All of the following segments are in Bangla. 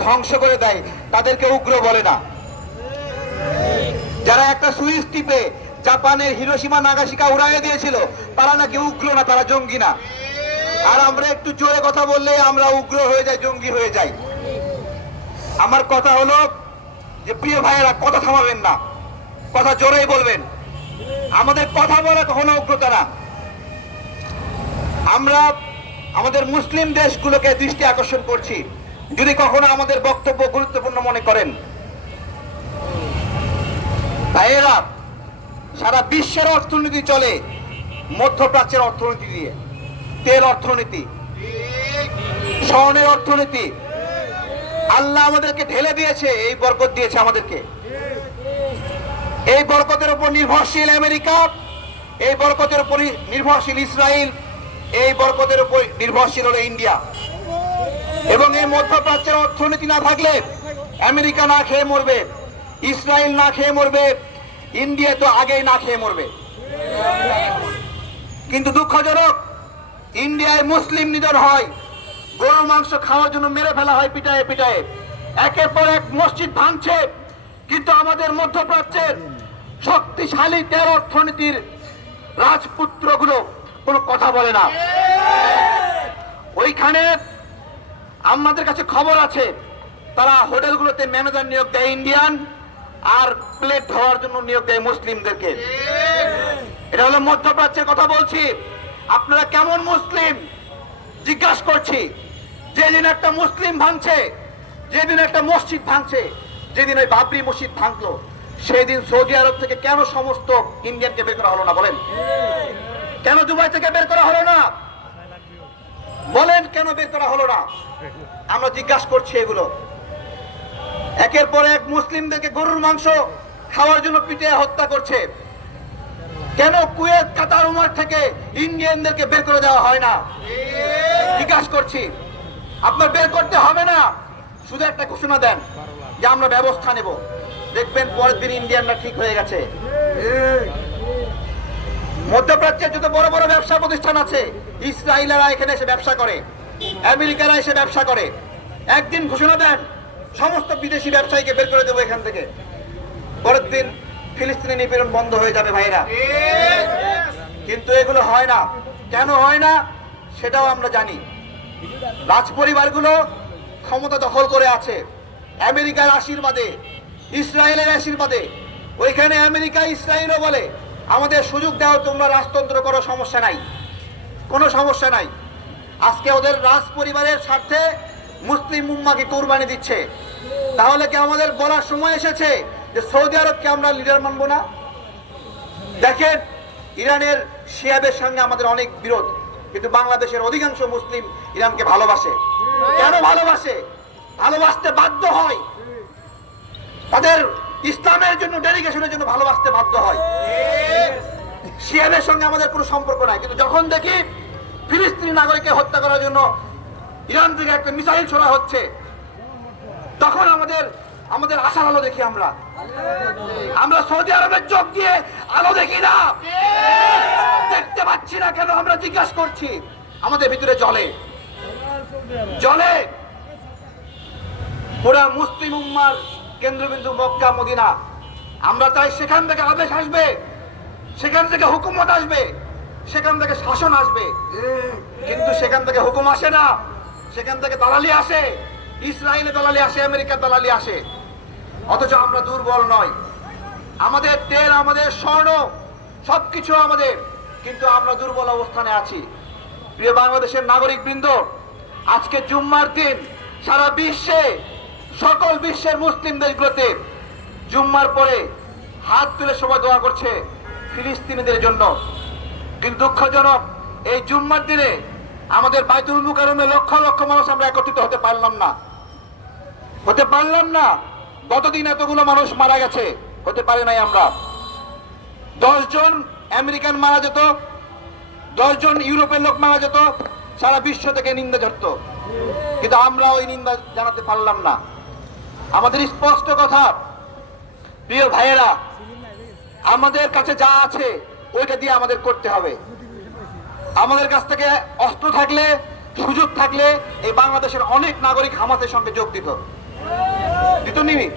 ধ্বংস করে দেয়, তাদেরকে উগ্র বলে না। যারা একটা সুইচ টিপে জাপানের হিরোসীমা নাগাসিকা উড়াইয়ে দিয়েছিল, তারা নাকি উগ্র না, তারা জঙ্গি না। আর আমরা একটু জোরে কথা বললে আমরা উগ্র হয়ে যাই, জঙ্গি হয়ে যাই। আমার কথা হলো যে, প্রিয় ভাইয়েরা, কথা থামাবেন না। কথা জোরেই বলবেন। আমাদের কথা বলা কখনো উগ্রতা না। আমরা আমাদের মুসলিম দেশগুলোকে দৃষ্টি আকর্ষণ করছি। যদি কখনো আমাদের বক্তব্য গুরুত্বপূর্ণ মনে করেন। সারা বিশ্বের অর্থনীতি চলে মধ্যপ্রাচ্যের অর্থনীতি দিয়ে। তেল অর্থনীতি, স্বর্ণের অর্থনীতি। আল্লাহ আমাদেরকে ঢেলে দিয়েছে, এই বরকত দিয়েছে আমাদেরকে। এই বরকতের উপর নির্ভরশীল আমেরিকা, এই বরকতের উপর নির্ভরশীল ইসরায়েল এই বরকতের উপর নির্ভরশীল হলো ইন্ডিয়া। এবং এই মধ্যপ্রাচ্যের অর্থনীতি না থাকলে আমেরিকা না খেয়ে মরবে, ইসরায়েল না খেয়ে মরবে, ইন্ডিয়া তো আগেই না খেয়ে মরবে। কিন্তু দুঃখজনক, ইন্ডিয়ায় মুসলিম নিধন হয়, গরুর মাংস খাওয়ার জন্য মেরে ফেলা হয় পিটায়ে পিটায়ে। একের পর এক মসজিদ ভাঙছে, কিন্তু আমাদের মধ্যপ্রাচ্যের শক্তিশালী তেল অর্থনীতির রাজপুত্রগুলো কোনো কথা বলে না। ওইখানে আমাদের কাছে খবর আছে, তারা হোটেলগুলোতে ম্যানেজার নিয়োগ দেয় ইন্ডিয়ান আর প্লেট ধোয়ার জন্য নিয়োগ দেয় মুসলিমদেরকে। এটা হলো মধ্যপ্রাচ্যের কথা বলছি। আপনারা কেমন মুসলিম? জিজ্ঞাসা করছি। যেদিন একটা মুসলিম ভাঙছে, যেদিন একটা মসজিদ ভাঙছে, যেদিন ওই বাবরি মসজিদ ভাঙলো, সেদিন সৌদি আরব থেকে কেন সমস্ত ইন্ডিয়ানকে বের করা হলো না বলেন? কেন দুবাই থেকে বের করা হলো না? বলেন কেন বের করা হলো না? আমরা জিজ্ঞাসা করছি এগুলো। একের পর এক মুসলিমদেরকে গরুর মাংস খাওয়ার জন্য পিটে হত্যা করছে। কেন কুয়েত, কাতার উমার থেকে ইন্ডিয়ানদেরকে বের করে দেওয়া হয় না? জিজ্ঞাসা করছি। আপনার বের করতে হবে না। শুধু একটা ঘোষণা দেন যে আমরা ব্যবস্থা নেব। দেখবেন পরের দিন ইন্ডিয়ানরা ঠিক হয়ে গেছে। মধ্যপ্রাচ্যের যত বড় বড় ব্যবসা প্রতিষ্ঠান আছে, ইসরায়েলেরা এখানে এসে ব্যবসা করে, আমেরিকারা এসে ব্যবসা করে। একদিন ঘোষণা দেন, সমস্ত বিদেশি ব্যবসায়ীকে বের করে দেবো এখান থেকে। পরের দিন ফিলিস্তিনি নিপীড়ন বন্ধ হয়ে যাবে ভাইরা কিন্তু এগুলো হয় না। কেন হয় না? সেটাও আমরা জানি। রাজ পরিবারগুলো ক্ষমতা দখল করে আছে। আমেরিকার আশীর্বাদে, ইসরায়েলের আশীর্বাদে। ওইখানে আমেরিকা ইসরায়েলও বলে আমাদের সুযোগ দাও, তোমরা রাজতন্ত্র করো, সমস্যা নাই। কোনো সমস্যা নাই। আজকে ওদের রাজ পরিবারের স্বার্থে মুসলিম উম্মাকে কোরবানি দিচ্ছে। তাহলে কি আমাদের বলার সময় এসেছে যে সৌদি আরবকে আমরা লিডার মানবো না? দেখেন, ইরানের শিয়াদের সঙ্গে আমাদের অনেক বিরোধ, কিন্তু বাংলাদেশের অধিকাংশ মুসলিম ইরানকে ভালোবাসে। কেন ভালোবাসে? ভালোবাসতে বাধ্য হয়। তাদের ইসলামের জন্য ডেডিকেশনের জন্য ভালোবাসতে বাধ্য হয়। শিয়াদের সঙ্গে আমাদের কোনো সম্পর্ক নাই। কিন্তু যখন দেখি ফিলিস্তিনি নাগরিককে হত্যা করার জন্য ইরান থেকে একটা মিসাইল ছোড়া হচ্ছে, তখন আমাদের আমাদের আশার আলো দেখি আমরা। আমরা সৌদি আরবের চোখ দিয়ে আলো দেখি না। দেখতে পাচ্ছি না কেন আমরা জিজ্ঞাসা করছি। আমাদের ভিতরে জলে। জলে। পুরা মুসলিম উম্মার কেন্দ্রবিন্দু মক্কা, মদিনা। আমরা চাই সেখান থেকে আদেশ আসবে, সেখান থেকে হুকুমত আসবে, সেখান থেকে শাসন আসবে। কিন্তু সেখান থেকে হুকুম আসে না। সেখান থেকে দালালি আসে। ইসরায়েলে দালালি আসে, আমেরিকার দালালি আসে। অথচ আমরা দুর্বল নয় আমাদের তেল, আমাদের স্বর্ণ, সবকিছু আমাদের। কিন্তু আমরা দুর্বল অবস্থানে আছি। প্রিয় বাংলাদেশের নাগরিক বৃন্দ আজকে জুম্মার দিন সারা বিশ্বে সকল বিশ্বের মুসলিম দেশগুলোতে জুম্মার পরে হাত তুলে সবাই দোয়া করছে ফিলিস্তিনিদের জন্য। কিন্তু দুঃখজনক, এই জুম্মার দিনে আমাদের বাইতুল মুকারমে লক্ষ লক্ষ মানুষ আমরা একত্রিত হতে পারলাম না। হতে পারলাম না, গতদিন এতগুলো মানুষ মারা গেছে, হতে পারে নাই আমরা। জন আমেরিকান মারা যেত জন ইউরোপের লোক মারা যেত, সারা বিশ্ব থেকে নিন্দা ঝরত কিন্তু আমরা ওই নিন্দা জানাতে পারলাম না। আমাদের স্পষ্ট কথা। প্রিয় ভাইয়েরা, আমাদের কাছে যা আছে, ওইটা দিয়ে আমাদের করতে হবে। আমাদের কাছ থেকে অস্ত্র থাকলে, সুযোগ থাকলে এই বাংলাদেশের অনেক নাগরিক হামাসের সঙ্গে যোগ দিত। দিত নি?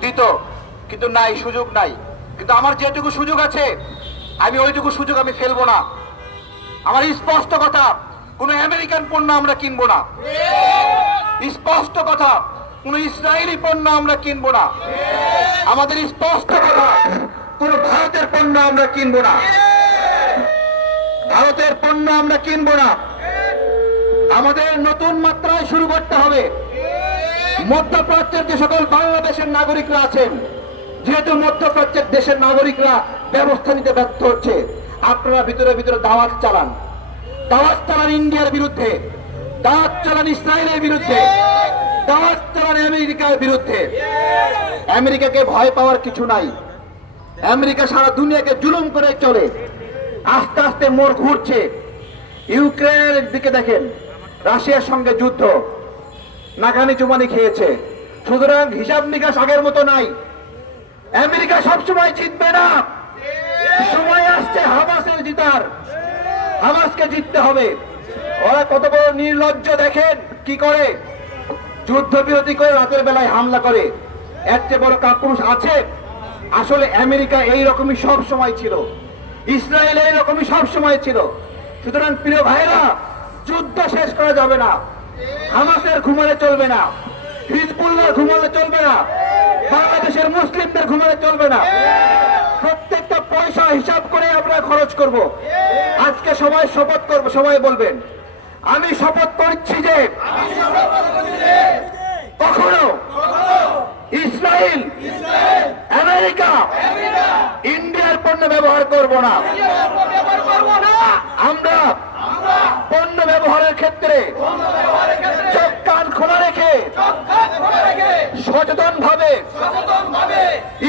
দিত। কিন্তু নাই, সুযোগ নাই। কিন্তু আমার যেটুকু সুযোগ আছে, আমি ওইটুকু সুযোগ আমি ফেলব না। আমার স্পষ্ট কথা, কোনো আমেরিকান পণ্য আমরা কিনবো না। স্পষ্ট কথা কোনো ইসরায়েলি পণ্য আমরা কিনবো না। আমাদের স্পষ্ট কথা, কোনো ভারতের পণ্য আমরা কিনবো না। ভারতের পণ্য আমরা কিনবো না। আমাদের নতুন মাত্রায় শুরু করতে হবে। মধ্যপ্রাচ্যের যে সকল বাংলাদেশের নাগরিকরা আছেন, যেহেতু মধ্যপ্রাচ্যের দেশের নাগরিকরা ব্যবস্থা নিতে ব্যর্থ হচ্ছে, আপনারা ভিতরে ভিতরে দাওয়াত চালান। দাওয়াত চালান ইন্ডিয়ার বিরুদ্ধে, দাওয়াত চালান ইসরায়েলের বিরুদ্ধে। দাওয়াত আমেরিকার বিরুদ্ধে। আমেরিকাকে ভয় পাওয়ার কিছু নাই। আমেরিকা সারা দুনিয়াকে জুলুম করে চলে। আস্তে আস্তে মোড় ঘুরছে। ইউক্রেনের দিকে দেখেন, রাশিয়ার সঙ্গে যুদ্ধ। নাকানি চুমানি খেয়েছে। সুতরাং হিসাব নিকাশ আগের মতো নাই। আমেরিকা সবসময় জিতবে না। সময় আসছে হামাসের জিতার। হামাসকে জিততে হবে। ওরা কত বড় নির্লজ্জ দেখেন, কি করে? যুদ্ধ বিরতি করে রাতের বেলায় হামলা করে। এর চেয়ে বড় কাপুরুষ আছে? আসলে আমেরিকা এই রকমই সব সময় ছিল। ইসরায়েল এই রকমই সব সময় ছিল। সুতরাং প্রিয় ভাইরা যুদ্ধ শেষ করা যাবে না। হামাসের ঘুমালে চলবে না। হিজবুল্লাহ ঘুমালে চলবে না। বাংলাদেশের মুসলিমদের ঘুমালে চলবে না। প্রত্যেকটা পয়সা হিসাব করে আমরা খরচ করব। আজকে সবাই শপথ করব, সবাই বলবেন আমি শপথ করছি যে কখনো ইসরায়েল আমেরিকা ইন্ডিয়ার পণ্য ব্যবহার করব না। আমরা পণ্য ব্যবহারের ক্ষেত্রে চোখ কান খোলা রেখে সচেতন ভাবে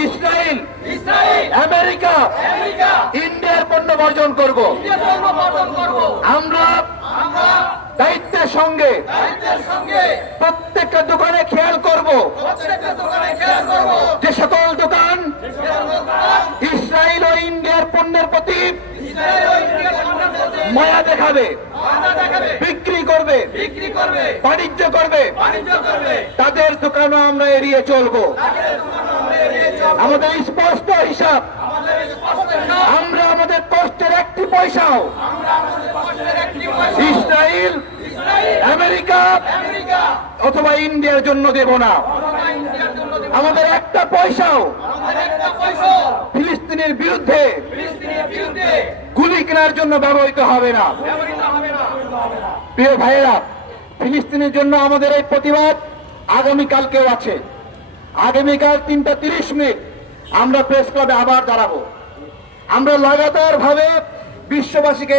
ইসরায়েল আমেরিকা ইন্ডিয়ার পণ্য বর্জন করব। আমরা সঙ্গে প্রত্যেকটা দোকানে খেয়াল করব। যে সকল দোকান ইসরায়েল ও ইন্ডিয়ার পণ্যের প্রতি মায়া দেখাবে বিক্রি করবে বাণিজ্য করবে। তাদের দোকানও আমরা এড়িয়ে চলবো। আমাদের স্পষ্ট হিসাব আমরা আমাদের কষ্টের একটি পয়সাও। ইসরায়েল আমেরিকা অথবা ইন্ডিয়ার জন্য দেব না। আমাদের একটা পয়সাও ফিলিস্তিনের বিরুদ্ধে গুলি কেনার জন্য ব্যবহৃত হবে না। ব্যবহৃত হবে না। প্রিয় ভাইয়েরা ফিলিস্তিনের জন্য আমাদের এই প্রতিবাদ আগামীকালকেও আছে। আগামীকাল তিনটা তিরিশ মিনিট আমরা প্রেস ক্লাবে আবার দাঁড়াবো। আমরা লাগাতার ভাবে বিশ্ববাসীকে